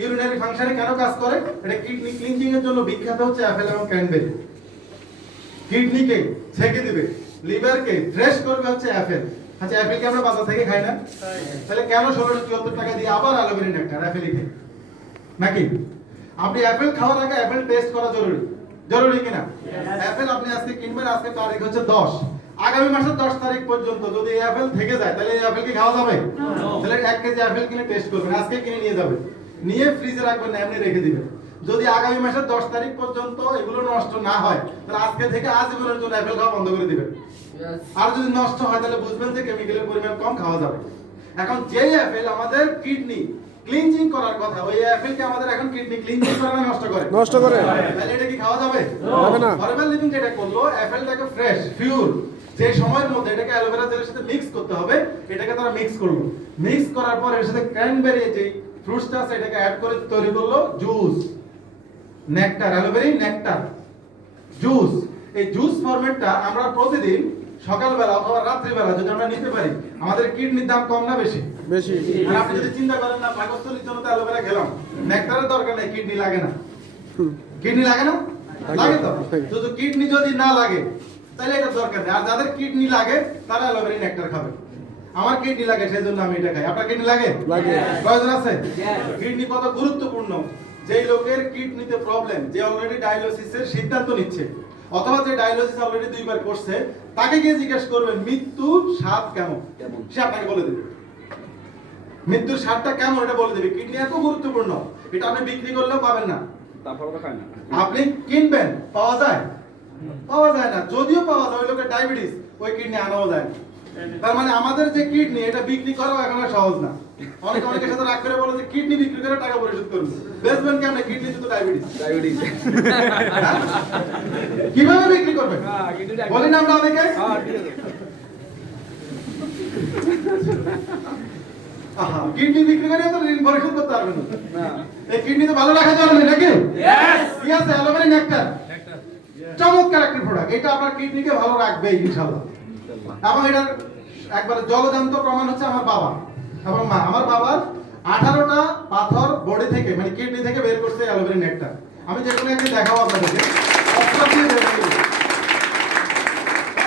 ইউরিনারি ফাংশনে কেন কাজ করে? এটা কিডনি ক্লিনজিং এর জন্য বিখ্যাত হচ্ছে অ্যাপেল এবং ক্র্যানবেরি। কিডনিকে ছেঁকে দিবে, লিভারকে ফ্রেশ করবে হচ্ছে অ্যাপেল। আচ্ছা, অ্যাপেল কি আমরা বাজার থেকে খাই না? তাহলে কেন 1674 টাকা দিয়ে আবার অ্যালোভেরা নেকটার অ্যাপেলই খাই নাকি? আপনি অ্যাপেল খাওয়ার আগে অ্যাপেল টেস্ট করা জরুরি কিনা? অ্যাপেল আপনি আজকে কিনবেন, আজকে তারিখ হচ্ছে 10, আগামী মাসের 10 তারিখ পর্যন্ত যদি এই অ্যাপেল থেকে যায় তাহলে এই অ্যাপেল কি খাওয়া যাবে? তাহলে 1 কেজি অ্যাপেল কিনে টেস্ট করবেন, আজকে কিনে নিয়ে যাবেন, নিয়ে ফ্রিজে রাখবেন না, এমনি রেখে দিবেন। যদি আগামী মাসের 10 তারিখ পর্যন্ত এগুলো নষ্ট না হয়, তাহলে আজকে থেকে আজীবনের জন্য অ্যাপেল খাওয়া বন্ধ করে দিবেন। আর যদি নষ্ট হয় তাহলে বুঝবেন যে কেমিক্যালের পরিমাণ কম, খাওয়া যাবে। এখন যে অ্যাপেল আমাদের কিডনি ক্লিনজিং করার কথা, ওই অ্যাপেলকে আমাদের এখন কিডনি ক্লিনজিং করে না নষ্ট করে? নষ্ট করে। তাহলে এটা কি খাওয়া যাবে? যাবে না। ফরমাল লিভিং যেটা করলো, অ্যাপেলটাকে ফ্রেশ পিওর যে সময়ের মধ্যে এটাকে অ্যালোভেরা জেলের সাথে মিক্স করতে হবে, এটাকে তারা মিক্স করলো। মিক্স করার পর এর সাথে ক্র্যানবেরি যে ফ্রুটসটা আছে এটাকে অ্যাড করে তৈরি করলো juice, nectar, aloe vera nectar juice. এই জুস ফরম্যাটটা আমরা প্রতিদিন সকালবেলা অথবা রাত্রিবেলা যদি আমরা নিতে পারি, আমাদের কিডনির দাম কম না বেশি? বেশি। আর আপনি যদি চিন্তা করেন না পাকস্থলীর জন্য তো অ্যালোভেরা খেলাম, নেকটারের দরকার নেই, কিডনি লাগে না। কিডনি লাগে না? লাগে তো। শুধু কিডনি যদি না লাগে তাহলে এটা দরকার নেই। আর যাদের কিডনি লাগে তারা অ্যালোভেরা নেকটার খাবে। আমার কিডনি লাগে, সেই জন্য আমি এটা খাই। আপনার কিডনি লাগে? লাগে। প্রয়োজন আছে? কিডনি কত গুরুত্বপূর্ণ। যেই লোকের কিডনিতে প্রবলেম, যে অলরেডি ডায়ালিসিসের সিদ্ধান্ত নিচ্ছে, অথবা যে ডায়ালিসিস অলরেডি 2 বার করছে, তাকে গিয়ে জিজ্ঞেস করবেন মৃত্যুর স্বাদ কেমন, সে আপনাকে বলে দেবে। মৃত্যুর স্বাদটা কেমন এটা বলে দেবে। কিডনি এত গুরুত্বপূর্ণ, এটা আপনি বিক্রি করলেও পাবেন না, আপনি কিনবেন, পাওয়া যায়? পাওয়া যায় না। যদিও পাওয়া যায়, ওই লোকের ডায়াবেটিস, ওই কিডনি আনাও যায় না। তার মানে আমাদের যে কিডনি এটা বিক্রি করাও এখন আর সহজ না। অনেকের সাথে রাগ করে বলে যে কিডনি বিক্রি করে টাকা পরিশোধ করব। বেসমেন্ট কেমনে কিডনি তো ডায়াবেটিস কিভাবে বিক্রি করবে? বলি না আমরা অনেকে কিডনি বিক্রি করে তো ঋণ পরিশোধ করতে পারবে না। এই কিডনি তো ভালো রাখা যাবে নাকি? কি আছে অ্যালোভেরা নেকটার, চমৎকার একটা প্রোডাক্ট। এটা আপনার কিডনিকে ভালো রাখবে ইনশাআল্লাহ। এবং এটার একবার জলজান্ত প্রমাণ হচ্ছে আমার বাবা এবং মা। আমার বাবার 18টা পাথর বডি থেকে মানে কিডনি থেকে বের করছে অ্যালোভেরা নেকটার। আমি যেগুলো একদিন দেখাবো আপনাদেরকে।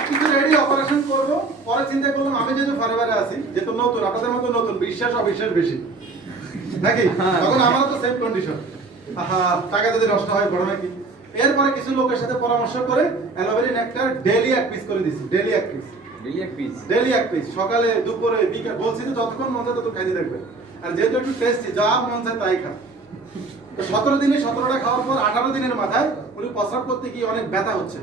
কিছু রেডি অপারেশন করব, পরে চিন্তা করলাম আমি যেহেতু ফরএভারে আছি, যেহেতু নতুন আপনাদের মতো নতুন, বিশ্বাস অবিশ্বাস বেশি নাকি, তখন আমারও তো সেম কন্ডিশন। টাকা যদি নষ্ট হয় বড় নাকি। এরপরে কিছু লোকের সাথে পরামর্শ করে অ্যালোভেরা নেকটার ডেইলি এক পিস করে দিছি। ডেইলি এক পিস সকালে দুপুরে বিকাল, বলছি তো যতক্ষণ মন চায় তত খাইতে থাকবে। আর যেহেতু একটু টেস্টি, যা মন চায় তাই খা। তো 17 দিনে 17টা খাওয়ার পর 18 দিনের মাথায় উনি প্রস্রাব করতে গিয়ে অনেক ব্যথা হচ্ছে।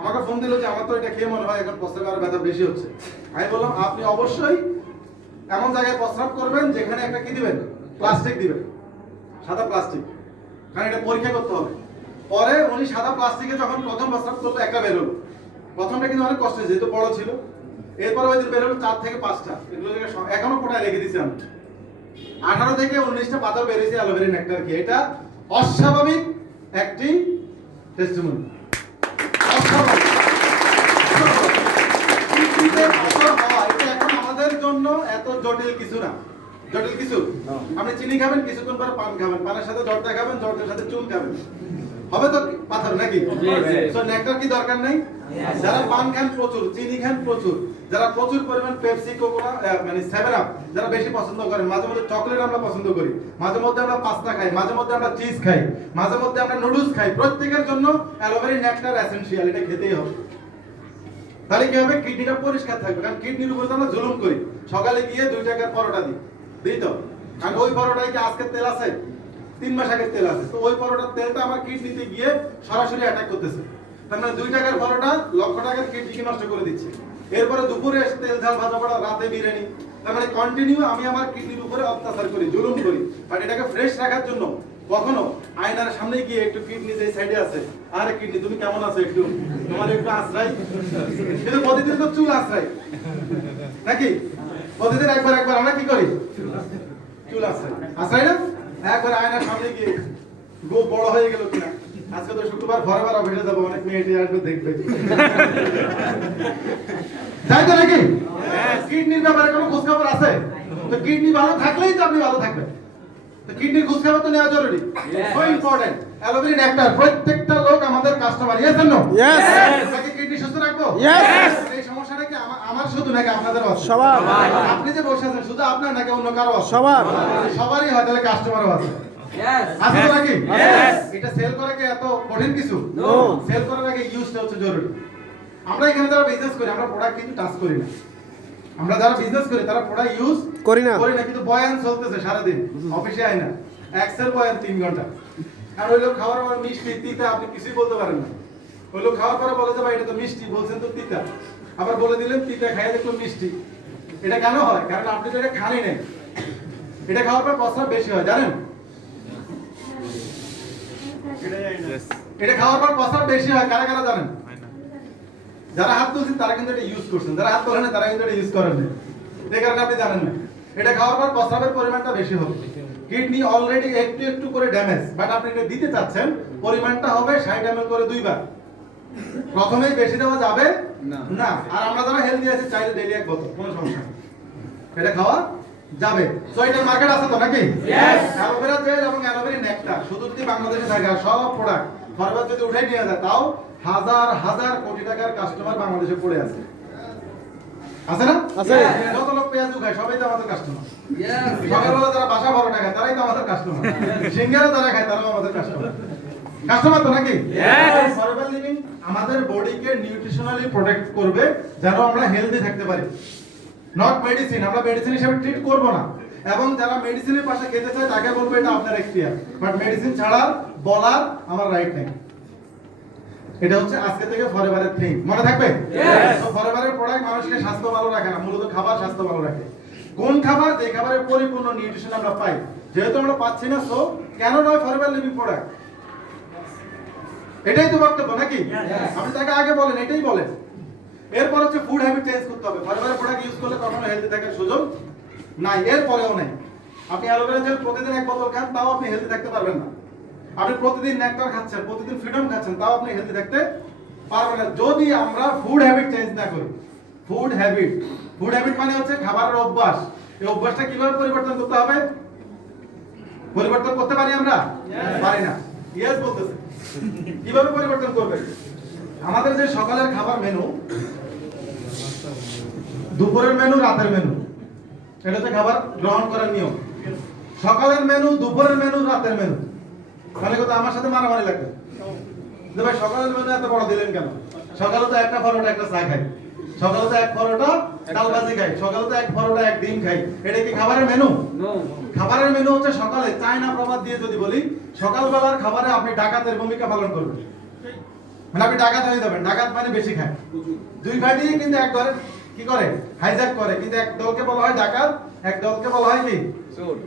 আমাকে ফোন দিল যে আমার তো এটা খেয়ে মনে হয় এখন প্রস্রাবে আরো ব্যথা বেশি হচ্ছে। আমি বললাম আপনি অবশ্যই এমন জায়গায় প্রস্রাব করবেন যেখানে একটা কি দিবেন, প্লাস্টিক দিবেন, সাদা প্লাস্টিক, কারণ এটা পরীক্ষা করতে হবে। পরে উনি সাদা প্লাস্টিকে যখন প্রথম প্রস্রাব করলো একটা বের হলো। প্রথমটা কিন্তু অনেক কষ্ট হয়েছে, যেহেতু বড় ছিল। এরপর ওই দিন বের হলো 4 থেকে 5টা, এগুলো এখনো কোটায় রেখে দিছি আমি। 18 থেকে 19টা পাথর বেরিয়েছে অ্যালোভেরা নেকটার কি। এটা অস্বাভাবিক একটি টেস্টিমনি। এটা এখন আমাদের জন্য এত জটিল কিছু না। জটিল কিছু, আপনি চিনি খাবেন, কিছুক্ষণ পরে পান খাবেন, পানের সাথে জর্দা খাবেন, জর্দার সাথে চুন খাবেন, হবে তো পাথর নাকি? সো নেকটার কি দরকার নাই? যারা পান খান প্রচুর, চিনি খান প্রচুর, যারা প্রচুর পরিমাণ পেপসি, কোকা মানে 7 আপ যারা বেশি পছন্দ করেন, মাঝে মধ্যে চকলেট আমরা পছন্দ করি, মাঝে মধ্যে আমরা পাস্তা খাই, মাঝে মধ্যে আমরা চিজ খাই, মাঝে মধ্যে আমরা নুডলস খাই, প্রত্যেকের জন্য অ্যালোভেরা নেকটার এসেনশিয়াল, এটা খেতেই হবে। তাহলে কি হবে, কিডনিটা পরিষ্কার থাকবে। কারণ কিডনির উপরে তো আমরা জুলুম করি, সকালে গিয়ে 2 টাকার পরোটা দিই তো, কারণ ওই পরোটায় কি আজকে তেল আছে, 3 মাস আগের তেল আছে, তো ওই পরোটার তেলটা আমার কিডনিতে গিয়ে সরাসরি অ্যাটাক করতেছে। তার মানে 2 টাকার পরোটা লক্ষ টাকার কিডনিকে নষ্ট করে দিচ্ছে। এরপরে দুপুরে তেল ঝাল ভাজা পড়া, রাতে বিরিয়ানি, তার মানে কন্টিনিউ আমি আমার কিডনির উপরে অত্যাচার করি, জুলুম করি। বাট এটাকে ফ্রেশ রাখার জন্য কখনো আয়নার সামনে গিয়ে একটু কিডনি যে সাইডে আছে, আরে কিডনি তুমি কেমন আছো, একটু তোমার একটু আশ্রয়, কিন্তু প্রতিদিন তো চুল আশ্রয় নাকি, প্রতিদিন একবার আমরা কি করি, চুল আশ্রয় না, একবার আয়নার সামনে গিয়ে গো বড় হয়ে গেল কিনা, আজকে তো শুক্রবার ফরএভার অফিসে যাবো, অনেক মেয়ে আসবে দেখবে, তাই তো নাকি? কিডনির ব্যাপারে কোনো খোঁজ খবর আছে? তো কিডনি ভালো থাকলেই তো আপনি ভালো থাকবেন। তো কিডনির খোঁজ খবর তো নেওয়া জরুরি, সো ইম্পর্টেন্ট। অ্যালোভেরা নেকটার প্রত্যেকটা লোক আমাদের customer, yes and no? Yes. তাকে কিডনি সুস্থ রাখবো? ইয়েস। এই সমস্যাটা কি আমার শুধু নাকি আপনাদেরও আছে? সবার। আপনি যে বসে আছেন শুধু আপনার নাকি অন্য কারো আছে? সবার। সবারই হয়, তাহলে কাস্টমারও আছে। আছে তো নাকি? এটা সেল করা কি এত কঠিন কিছু? নো। সেল করার আগে ইউজটা হচ্ছে জরুরি। আমরা এখানে যারা বিজনেস করি, আমরা প্রোডাক্ট কিন্তু টাচ করি না। আমরা যারা বিজনেস করি তারা প্রোডাক্ট ইউজ করি না, কিন্তু বয়ান চলতেছে সারাদিন, অফিসে আয় না, এক্সেল বয়ান 3 ঘন্টা। আর ওই লোক খাওয়ার পর মিষ্টি তিতা আপনি কিছুই বলতে পারেন না। ওই লোক খাওয়ার পরে বলে যে ভাই এটা তো মিষ্টি, বলছেন তো তিতা, আবার বলে দিলেন তিতা, খাইয়ে দেখলাম মিষ্টি। এটা কেন হয়? কারণ আপনি তো এটা খানই নাই। এটা খাওয়ার পর প্রস্রাব বেশি হয়, জানেন? এটা খাওয়ার পর প্রস্রাব বেশি হয়, কারা কারা জানেন? যারা হাত তুলছেন তারা কিন্তু এটা ইউজ করছেন, যারা হাত তোলেন না তারা কিন্তু এটা ইউজ করেন না, এই কারণে আপনি জানেন না। এটা খাওয়ার পর প্রস্রাবের পরিমাণটা বেশি হবে। কিডনি অলরেডি একটু একটু করে ড্যামেজ, বাট আপনি এটা দিতে চাচ্ছেন, পরিমাণটা হবে 60 ml করে 2 বার। প্রথমেই বেশি দেওয়া যাবে না। আর আমরা যারা হেলদি আছি চাইলে ডেইলি 1 বোতল, কোনো সমস্যা নেই, এটা খাওয়া যাবে। সো এটার মার্কেট আছে তো নাকি? यस। অ্যালোভেরা জেল এবং অ্যালোভেরা নেকটার শুধু যদি বাংলাদেশে থাকে, আর সব প্রোডাক্ট ফরওয়ার্ড যদি উঠাই নিয়ে যায়, তাও হাজার হাজার কোটি টাকার কাস্টমার বাংলাদেশে পড়ে আছে। আছে না? আছে। যত লোক পেঁয়াজু খায় সবাই তো আমাদের কাস্টমার। यस। সকালবেলা যারা বাসা বড় টাকা তারাই তো আমাদের কাস্টমার। সিঙ্গারা যারা খায় তারাও আমাদের কাস্টমার। কাস্টমার তো নাকি? यस। ফরওয়ার্ড লিভিং আমাদের বডিকে নিউট্রিশনালি প্রোটেক্ট করবে যেন আমরা হেলদি থাকতে পারি। নট মেডিসিন, আমরা মেডিসিন হিসেবে ট্রিট করব না। এবং যারা মেডিসিনের পাশে খেতে চায় তাকে বলবো এটা আপনার এখতিয়ার, বাট মেডিসিন ছাড়া বলার আমার রাইট নেই। এটা হচ্ছে আজকে থেকে ফরএভারের থিং, মনে থাকবে? তো ফরএভারের প্রোডাক্ট মানুষকে স্বাস্থ্য ভালো রাখে না, মূলত খাবার স্বাস্থ্য ভালো রাখে। কোন খাবার? যে খাবারের পরিপূর্ণ নিউট্রিশন আমরা পাই। যেহেতু আমরা পাচ্ছি না, সো কেন নয় ফরএভার লিভিং প্রোডাক্ট? এটাই তো বক্তব্য নাকি? আপনি তাকে আগে বলেন, এটাই বলেন। এরপর হচ্ছে ফুড হ্যাবিট চেঞ্জ করতে হবে। ফরএভারের প্রোডাক্ট ইউজ করলে কখনো হেলদি থাকার সুযোগ নাই, এরপরেও নাই। আপনি অ্যালোভেরা জেল প্রতিদিন এক বোতল খান, তাও আপনি হেলদি থাকতে পারবেন না। আপনি প্রতিদিন নেকটার খাচ্ছেন, প্রতিদিন ফ্রিডম খাচ্ছেন, তাও আপনি হেলদি থাকতে পারবেন না যদি আমরা ফুড হ্যাবিট চেঞ্জ না করি। ফুড হ্যাবিট মানে হচ্ছে খাবারের অভ্যাস। এই অভ্যাসটা কিভাবে পরিবর্তন করতে হবে? পরিবর্তন করতে পারি আমরা? পারি না। ইয়েস বলতেছে। কিভাবে পরিবর্তন করবে? আমাদের যে সকালের খাবার মেনু, দুপুরের মেনু, রাতের মেনু, এটা হচ্ছে খাবার গ্রহণ করার নিয়ম। সকালের মেনু, দুপুরের মেনু, রাতের মেনু। মানে কথা আমার সাথে মারামারি লাগবে যে ভাই সকালের মেনু এত বড় দিলেন কেন? সকালে তো একটা পরোটা একটা চা খাই, সকালে তো এক পরোটা ডাল ভাজি খাই, সকালে তো এক পরোটা এক ডিম খাই। এটা কি খাবারের মেনু? খাবারের মেনু হচ্ছে সকালে চায়না প্রবাদ দিয়ে যদি বলি, সকালবেলার খাবারে আপনি ডাকাতের ভূমিকা পালন করবেন। মানে আপনি ডাকাত হয়ে যাবেন। ডাকাত মানে বেশি খায়, দুই ভাইটি কিন্তু এক ধরে কি করে, হাইজ্যাক করে। কিন্তু এক দলকে বলা হয় ডাকাত, এক দলকে বলা হয় কি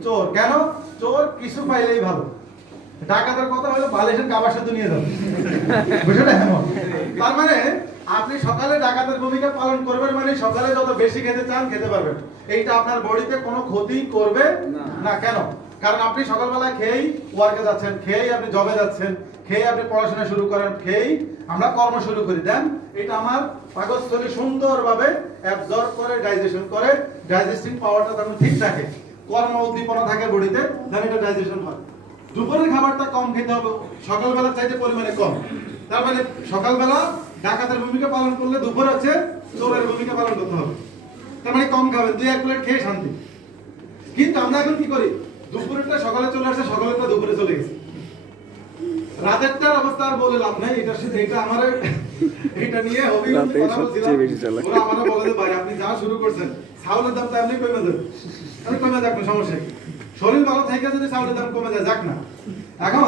চোর। কেন? চোর কিছু পাইলেই ভালো, ডাকাতের কথা হলো বালিশের কাবার সাথে নিয়ে যাবে, বুঝলে? তার মানে আপনি সকালে ডাকাতের ভূমিকা পালন করবেন, মানে সকালে যত বেশি খেতে চান খেতে পারবেন। এইটা আপনার বডিতে কোনো ক্ষতি করবে না। কেন? কারণ আপনি সকালবেলা খেয়েই ওয়ার্কে যাচ্ছেন, খেয়েই আপনি জবে যাচ্ছেন, খেয়েই আপনি পড়াশোনা শুরু করেন, খেয়েই আমরা কর্ম শুরু করি। দেন এটা আমার পাকস্থলী সুন্দরভাবে অ্যাবজর্ব করে, ডাইজেশন করে, ডাইজেস্টিং পাওয়ারটা তখন ঠিক থাকে, কর্ম উদ্দীপনা থাকে বডিতে, দেন এটা ডাইজেশন হয়। দুপুরের খাবারটা কম খেতে হবে, সকালবেলা চাইতে পরিমাণে কম। তার মানে সকালবেলা ডাকাতের ভূমিকা পালন করলে দুপুর হচ্ছে চোরের ভূমিকা পালন করতে হবে। তার মানে কম খাবেন, 2-1 প্লেট খেয়ে শান্তি। কিন্তু আমরা এখন কি করি? দুপুরেরটা সকালে চলে আসছে, সকালেরটা দুপুরে চলে গেছে। রাতেরটার অবস্থা আর বলে লাভ নাই। এটা আমার এটা নিয়ে হবি কথা বলছিলাম। ওরা আমারে বলে যে ভাই আপনি যা শুরু করছেন, চাউলের দাম তো এমনি কমে যাবে। আমি কমে যাক না, সমস্যা কি? শরীর ভালো থাকে যদি চাউলের দাম কমে যায়, যাক না। এখন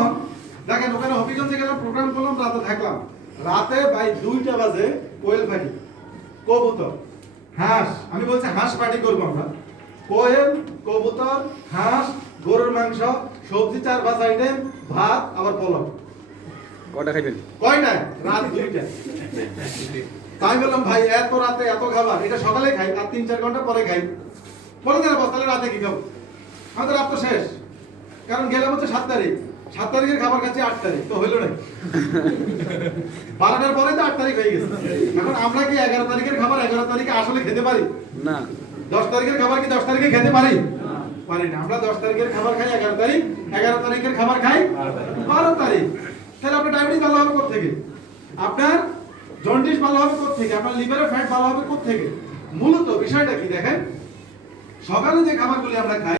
দেখেন ওখানে হবিগঞ্জে গেলাম, প্রোগ্রাম করলাম, রাতে থাকলাম। রাতে ভাই 2টা বাজে কোয়েল পাখি, কবুতর, হাঁস। আমি বলছি হাঁস পার্টি করবো আমরা। কোয়েল, কবুতর, হাঁস, গরুর মাংস, সবজি 4-5 আইটেম, ভাত, আবার পোলাও। কয়টা খাইবেন? কয়টায়? রাত 2টা। তাই বললাম ভাই এত রাতে এত খাবার, এটা সকালে খাই আর 3-4 ঘন্টা পরে খাই। বলে দেন বস, তাহলে রাতে কি খাবো? আমাদের রাত তো শেষ। কারণ গেলাম হচ্ছে 7 তারিখ, 7 তারিখের খাবার খাচ্ছি 8 তারিখ, তো হইলো না। 12টার পরে তো 8 তারিখ হয়ে গেছে। এখন আমরা কি 11 তারিখের খাবার 11 তারিখে আসলে খেতে পারি? না। 10 তারিখের খাবার কি 10 তারিখে খেতে পারি? পারি না। আমরা 10 তারিখের খাবার খাই 11 তারিখ, 11 তারিখের খাবার খাই 12 তারিখ। তাহলে আপনার ডায়াবেটিস ভালো হবে কোথা থেকে? আপনার জন্ডিস ভালো হবে কোথা থেকে? আপনার লিভারের ফ্যাট ভালো হবে কোথা থেকে? মূলত বিষয়টা কি দেখেন, সকালে যে খাবারগুলি আমরা খাই